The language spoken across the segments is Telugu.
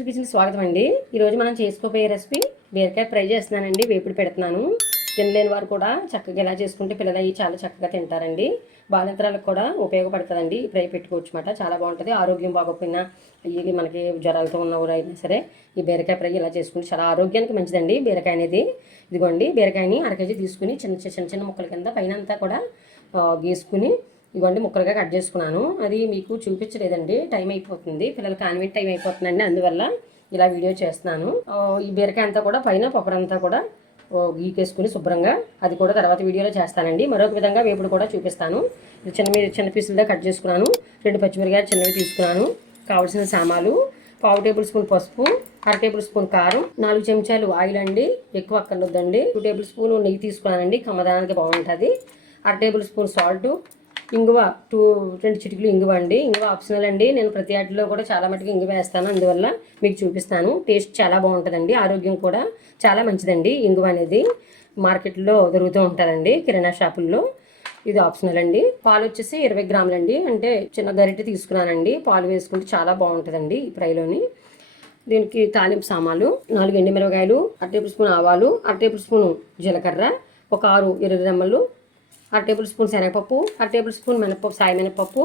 రుచుల కిచెన్కి స్వాగతం అండి. ఈరోజు మనం చేసుకోబోయే రెసిపీ బీరకాయ ఫ్రై చేస్తున్నానండి. వేపుడు పెడుతున్నాను. తినలేని వారు కూడా చక్కగా ఇలా చేసుకుంటే పిల్లలు అవి చాలా చక్కగా తింటారండి. బాలింతరాలకు కూడా ఉపయోగపడుతుందండి. ఈ ఫ్రై పెట్టుకోవచ్చు అన్నమాట. చాలా బాగుంటుంది. ఆరోగ్యం బాగోకపోయినా అయ్యి మనకి జ్వరాలతో ఉన్నవారు అయినా సరే ఈ బీరకాయ ఫ్రై ఇలా చేసుకుంటే చాలా ఆరోగ్యానికి మంచిదండి. బీరకాయ అనేది ఇదిగోండి, బీరకాయని 1 కేజీ తీసుకుని చిన్న చిన్న ముక్కల కింద పైన అంతా కూడా గీసుకుని ఇవ్వండి ముక్కలుగా కట్ చేసుకున్నాను. అది మీకు చూపించలేదండి, టైం అయిపోతుంది, పిల్లలు కాన్వెంట్ టైం అయిపోతుందండి, అందువల్ల ఇలా వీడియో చేస్తున్నాను. ఈ బీరకాయ అంతా కూడా పైన పొగరంతా కూడా గీకేసుకుని శుభ్రంగా అది కూడా తర్వాత వీడియోలో చేస్తానండి. మరొక విధంగా వేపుడు కూడా చూపిస్తాను. ఇది చిన్న పీసులుగా కట్ చేసుకున్నాను. 2 పచ్చిమిరకాయలు చిన్నవి తీసుకున్నాను. కావాల్సిన సామాలు: 1/2 టేబుల్ స్పూన్ పసుపు, 1/2 టేబుల్ స్పూన్ కారం, 4 చెంచాలు ఆయిల్ అండి, ఎక్కువ అక్కర్లేదండి. 2 టేబుల్ స్పూన్ నెయ్యి తీసుకున్నానండి, కమ్మదానికి బాగుంటుంది. 1/2 టేబుల్ స్పూన్ సాల్ట్, ఇంగువ 2 చిటికలు ఇంగువ అండి. ఇంగువ ఆప్షనల్ అండి. నేను ప్రతి వాటిలో కూడా చాలా మటుకు ఇంగువ వేస్తాను, అందువల్ల మీకు చూపిస్తాను. టేస్ట్ చాలా బాగుంటుందండి, ఆరోగ్యం కూడా చాలా మంచిదండి. ఇంగువ అనేది మార్కెట్లో దొరుకుతూ ఉంటుందండి, కిరాణా షాపుల్లో. ఇది ఆప్షనల్ అండి. పాలు వచ్చేసి 20 గ్రాములు అండి, అంటే చిన్న గరిటె తీసుకున్నానండి. పాలు వేసుకుంటే చాలా బాగుంటుందండి ఈ ఫ్రైలోని. దీనికి తాలింపు సామాన్లు: 4 ఎండుమిరపకాయలు, 1/2 టేబుల్ స్పూన్ ఆవాలు, 1/2 టేబుల్ స్పూన్ జీలకర్ర, ఒక 6 ఎర్ర రెమ్మలు, 1/2 టేబుల్ స్పూన్ శనగపప్పు, 1/2 టేబుల్ స్పూన్ మినపప్పు, సాయి మినపప్పు,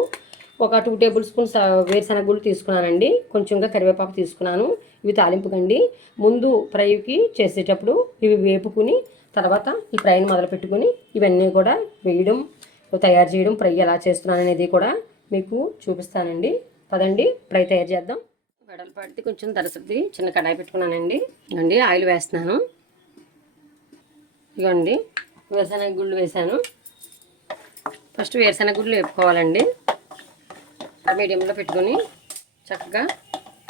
ఒక 2 టేబుల్ స్పూన్ వేరుశనగ గుళ్ళు తీసుకున్నానండి. కొంచెంగా కరివేపాకు తీసుకున్నాను. ఇవి తాలింపుకండి. ముందు ఫ్రైకి చేసేటప్పుడు ఇవి వేపుకుని తర్వాత ఈ ఫ్రైని మొదలు పెట్టుకుని ఇవన్నీ కూడా వేయడం, తయారు చేయడం, ఫ్రై ఎలా చేస్తున్నాను అనేది కూడా మీకు చూపిస్తానండి. పదండి ఫ్రై తయారు చేద్దాం. వెడల్పాడితే కొంచెం దరసది చిన్న కడాయి పెట్టుకున్నానండి. ఇవ్వండి ఆయిల్ వేస్తున్నాను. ఇవ్వండి వేరుశనగ గుళ్ళు వేసాను. ఫస్ట్ వేరుశనగ గుళ్ళు వేపుకోవాలండి. మీడియంలో పెట్టుకొని చక్కగా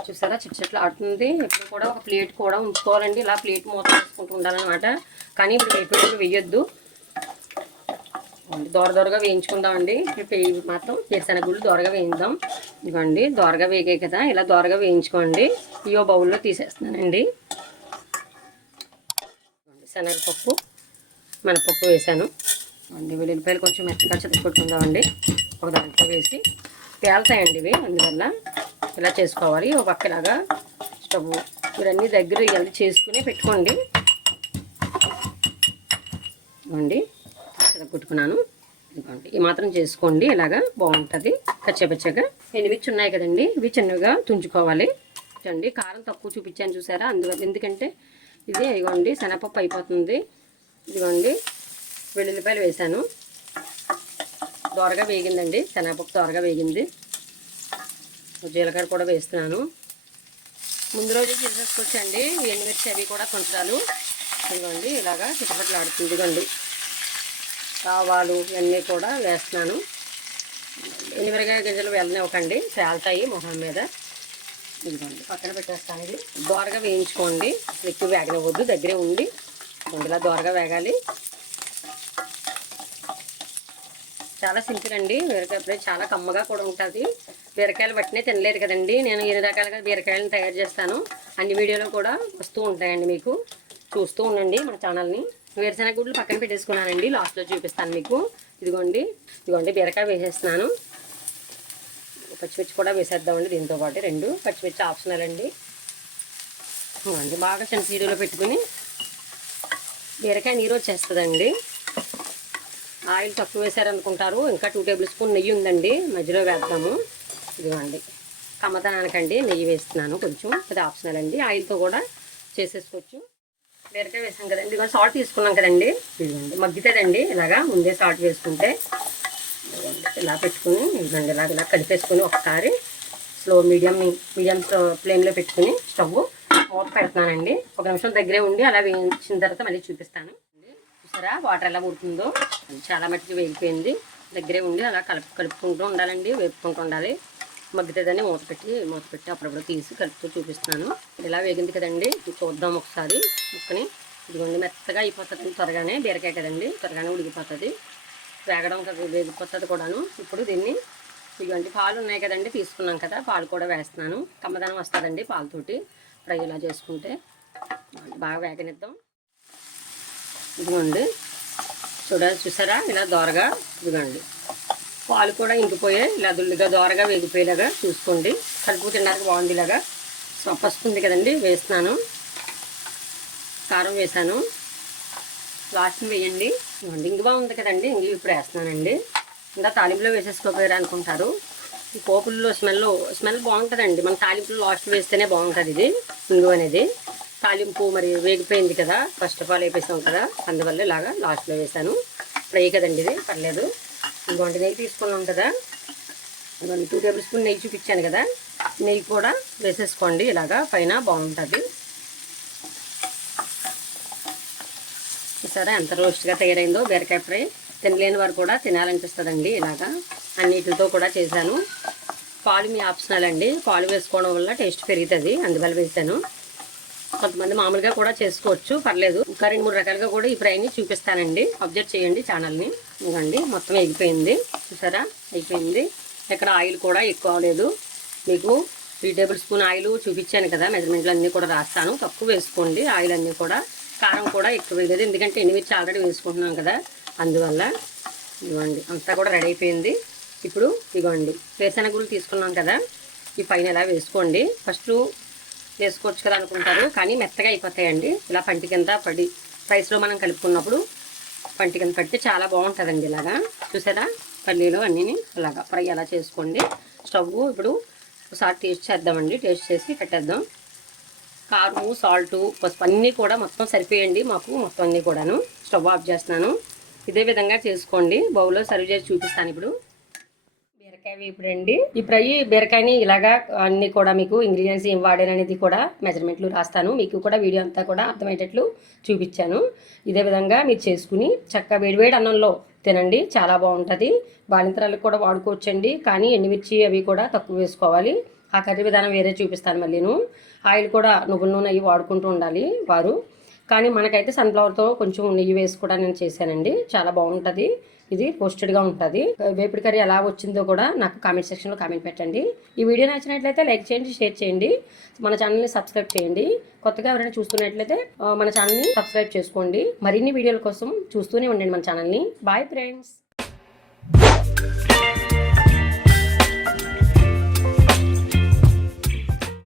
చూసారా చిట్లు ఆడుతుంది. ఎప్పుడు కూడా ఒక ప్లేట్ కూడా ఉంచుకోవాలండి. ఇలా ప్లేట్ మూత వేసుకుంటూ ఉండాలన్నమాట. కానీ ఇప్పుడు వేపేటప్పుడు వేయొద్దు, దోరగా వేయించుకుందామండి. ఇప్పుడు మాత్రం వేరుశనగ గుళ్ళు దోరగా వేయిందాం. ఇదిగోండి దోరగా వేగాయి కదా, ఇలా దోరగా వేయించుకోండి. ఇయో బౌల్లో తీసేస్తున్నానండి. శనగపప్పు, మినపప్పు వేసాను అండి. వెల్లుల్లిపాయలు కొంచెం మెత్తగా చెతుక్కొట్టుకుందామండి. ఒక దాంట్లో వేసి పేలుతాయండి ఇవి, అందువల్ల ఇలా చేసుకోవాలి. ఒక పక్కలాగా స్టవ్ మీరన్నీ దగ్గర ఇవన్నీ చేసుకుని పెట్టుకోండి. ఇవ్వండి చెతుక్కొట్టుకున్నాను. ఇదిగోండి ఈ మాత్రం చేసుకోండి, ఇలాగా బాగుంటుంది. కచ్చపచ్చగా ఎండుమిర్చి ఉన్నాయి కదండి, ఇవి చిన్నగా తుంచుకోవాలి. చూడండి కారం తక్కువ చూపించాను చూసారా, అందువల్ల ఎందుకంటే ఇది ఇదిగోండి శనగపప్పు అయిపోతుంది. ఇదిగోండి వెల్లుల్లిపాయలు వేసాను. దోరగా వేగిందండి, శనగపప్పు దోరగా వేగింది. జీలకర్ర కూడా వేస్తున్నాను. ముందు రోజు చేసేసుకోవచ్చండి ఎండుమిర్చి అవి కూడా కొంచెాలు. ఇదిగోండి ఇలాగా చిటపట్లు ఆడుతుంది. ఇదిగోండి ఆవాలు ఇవన్నీ కూడా వేస్తున్నాను. ఎండుమిరకాయ గింజలు వెళ్ళనివ్వకండి, పేలుతాయి మొహం మీద. ఇదిగోండి పక్కన పెట్టేస్తాను. ఇది దోరగా వేయించుకోండి, ఎక్కువ వేగనివ్వద్దు, దగ్గరే ఉండి ఇలా దోరగా వేగాలి. చాలా సింపుల్ అండి. బీరకాయ ఫ్రై చాలా కమ్మగా కూడా ఉంటుంది. బీరకాయలు పట్టినే తినలేరు కదండి. నేను ఎన్ని రకాలుగా బీరకాయలను తయారు చేస్తాను, అన్ని వీడియోలో కూడా వస్తూ ఉంటాయండి, మీకు చూస్తూ ఉండండి మన ఛానల్ని. వేరుశనగ గుడ్లు పక్కన పెట్టేసుకున్నానండి, లాస్ట్లో చూపిస్తాను మీకు. ఇదిగోండి బీరకాయ వేసేస్తున్నాను. పచ్చిమిర్చి కూడా వేసేద్దామండి దీంతో పాటు. 2 పచ్చిమిర్చి ఆప్షనల్ అండి. ఇదిగోండి బాగా చిన్న సీడీలో పెట్టుకుని బీరకాయ నీరు వచ్చేస్తుందండి. ఆయిల్ తక్కువ వేసారనుకుంటారు, ఇంకా 2 టేబుల్ స్పూన్ నెయ్యి ఉందండి, మధ్యలో వేద్దాము. ఇదిగోండి కమ్మదనానికండి నెయ్యి వేస్తున్నాను కొంచెం, అది ఆప్షనల్ అండి. ఆయిల్తో కూడా చేసేసుకోవచ్చు. బీరకాయ వేసాం కదండి, ఇదిగో సాల్ట్ తీసుకున్నాం కదండి. ఇదిగోండి మగ్గుతుందండి ఇలాగా, ముందే సాల్ట్ వేసుకుంటే. ఇలా పెట్టుకుని ఇదిగోండి ఇలా కలిపేసుకొని ఒకసారి మీడియం ఫ్లేమ్లో పెట్టుకుని స్టవ్ మూత పెడుతున్నానండి. 1 నిమిషం దగ్గరే ఉండి అలా వేయించిన తర్వాత మళ్ళీ చూపిస్తాను. చూసారా వాటర్ ఎలా ఉడుతుందో, చాలా మట్టికి వేగిపోయింది. దగ్గరే ఉండి అలా కలుపుకుంటూ ఉండాలండి, వేపుకుంటూ ఉండాలి. మగ్గుతుందని మూత పెట్టి అప్పుడప్పుడు తీసి కలుపుతూ చూపిస్తున్నాను. ఇలా వేగింది కదండి, చూద్దాం ఒకసారి ముక్కని. ఇదిగోండి మెత్తగా అయిపోతుంది త్వరగానే, బీరకాయ కదండి త్వరగానే ఉడికిపోతుంది, వేగడం వేగిపోతుంది కూడాను. ఇప్పుడు దీన్ని ఇదిగోండి పాలు ఉన్నాయి కదండి తీసుకున్నాం కదా, పాలు కూడా వేస్తున్నాను. కమ్మదనం వస్తుందండి పాలతోటి ఫ్రై ఇలా చేసుకుంటే. బాగా వేగనిద్దాం. ఇదిగోండి చూసారా ఇలా దోరగా, ఇదిగోండి పాలు కూడా ఇంకిపోయాయి. ఇలా దుల్లిగా దోరగా వేగిపోయేలాగా చూసుకోండి. కలుపు తినడానికి బాగుంది. ఇలాగా పసుపు ఉంది కదండి వేస్తున్నాను, కారం వేసాను, లాస్ట్ వేయండి. ఇంగువ ఉంది కదండి, ఇంగువ ఇప్పుడు వేస్తున్నానండి. ఇంకా తాలింపులో వేసేసుకోపోయారు అనుకుంటారు. ఈ పోపుల్లో స్మెల్ బాగుంటుందండి. మన తాలింపులో లాస్ట్ వేస్తేనే బాగుంటుంది ఇది ఇంగువ అనేది. తాలింపు మరి వేగిపోయింది కదా, ఫస్ట్ ఆఫ్ ఆల్ వేపేసాం కదా, అందువల్ల ఇలాగా లాస్ట్లో వేసాను. ఫ్రై కదండి ఇది, పర్లేదు. ఇంకొంటి నెయ్యి తీసుకున్నాం కదా, 2 టేబుల్ స్పూన్ నెయ్యి చూపించాను కదా, నెయ్యి కూడా వేసేసుకోండి. ఇలాగా పైన బాగుంటుంది. చూసారా ఎంత రోస్ట్గా తయారైందో బీరకాయ ఫ్రై. తినలేని వారు కూడా తినాలనిపిస్తుందండి. ఇలాగా అన్నిటితో కూడా చేశాను. పాలు మీ ఆప్షనల్ అండి, పాలు వేసుకోవడం వల్ల టేస్ట్ పెరుగుతుంది, అందువల్ల వేసాను. కొంతమంది మామూలుగా కూడా చేసుకోవచ్చు, పర్లేదు. ఇంకా 2-3 రకాలుగా కూడా ఈ ఫ్రైని చూపిస్తానండి, అబ్జర్వ్ చేయండి ఛానల్ని. ఇవ్వండి మొత్తం అయిపోయింది, చూసారా అయిపోయింది. ఎక్కడ ఆయిల్ కూడా ఎక్కువ అవ్వలేదు. మీకు 3 టేబుల్ స్పూన్ ఆయిల్ చూపించాను కదా, మెజర్మెంట్లు అన్నీ కూడా రాస్తాను, తక్కువ వేసుకోండి ఆయిల్ అన్నీ కూడా. కారం కూడా ఎక్కువ వేయలేదు, ఎందుకంటే ఎండుమిర్చి ఆల్రెడీ వేసుకుంటున్నాం కదా, అందువల్ల. ఇవ్వండి అంతా కూడా రెడీ అయిపోయింది. ఇప్పుడు ఇవ్వండి వేరుశనగలు తీసుకున్నాం కదా, ఈ పైన ఇలా వేసుకోండి. ఫస్ట్ వేసుకోవచ్చు కదా అనుకుంటారు, కానీ మెత్తగా అయిపోతాయండి. ఇలా పంటి కింద పడి రైస్లో మనం కలుపుకున్నప్పుడు పంటి కింద పడితే చాలా బాగుంటుందండి. ఇలాగా చూసారా పల్లీలు అన్నీ ఇలాగా ఫ్రై అలా చేసుకోండి. స్టవ్ ఇప్పుడు ఒకసారి టేస్ట్ చేద్దామండి, టేస్ట్ చేసి పెట్టేద్దాం. కారం, సాల్టు, పసుపు అన్నీ కూడా మొత్తం సరిపోయండి మాకు, మొత్తం అన్నీ కూడాను. స్టవ్ ఆఫ్ చేస్తున్నాను. ఇదే విధంగా చేసుకోండి. బౌల్లో సర్వ్ చేసి చూపిస్తాను ఇప్పుడు. బీరకాయ వేపుడు అండి. ఈ ఫ్రై బీరకాయని ఇలాగా అన్నీ కూడా మీకు ఇంగ్రీడియంట్స్ ఏం వాడాననేది కూడా మెజర్మెంట్లు రాస్తాను, మీకు కూడా వీడియో అంతా కూడా అర్థమయ్యేటట్లు చూపించాను. ఇదే విధంగా మీరు చేసుకుని చక్కగా వేడివేడి అన్నంలో తినండి, చాలా బాగుంటుంది. బాలింతరాలకు కూడా వాడుకోవచ్చండి, కానీ ఎండుమిర్చి అవి కూడా తక్కువ వేసుకోవాలి. ఆ కర్రీ విధానం వేరే చూపిస్తాను మళ్ళీను. ఆయిల్ కూడా నువ్వుల నూనె అవి వాడుకుంటూ ఉండాలి వారు, కానీ మనకైతే సన్ఫ్లవర్తో కొంచెం నెయ్యి వేసి కూడా నేను చేశానండి, చాలా బాగుంటుంది. ఇది రోస్టెడ్గా ఉంటుంది. వేపుడు కర్రీ ఎలా వచ్చిందో కూడా నాకు కామెంట్ సెక్షన్లో కామెంట్ పెట్టండి. ఈ వీడియో నచ్చినట్లయితే లైక్ చేయండి, షేర్ చేయండి, మన ఛానల్ని సబ్స్క్రైబ్ చేయండి. కొత్తగా ఎవరైనా చూస్తున్నట్లయితే మన ఛానల్ని సబ్స్క్రైబ్ చేసుకోండి. మరిన్ని వీడియోల కోసం చూస్తూనే ఉండండి మన ఛానల్ని. Bye friends.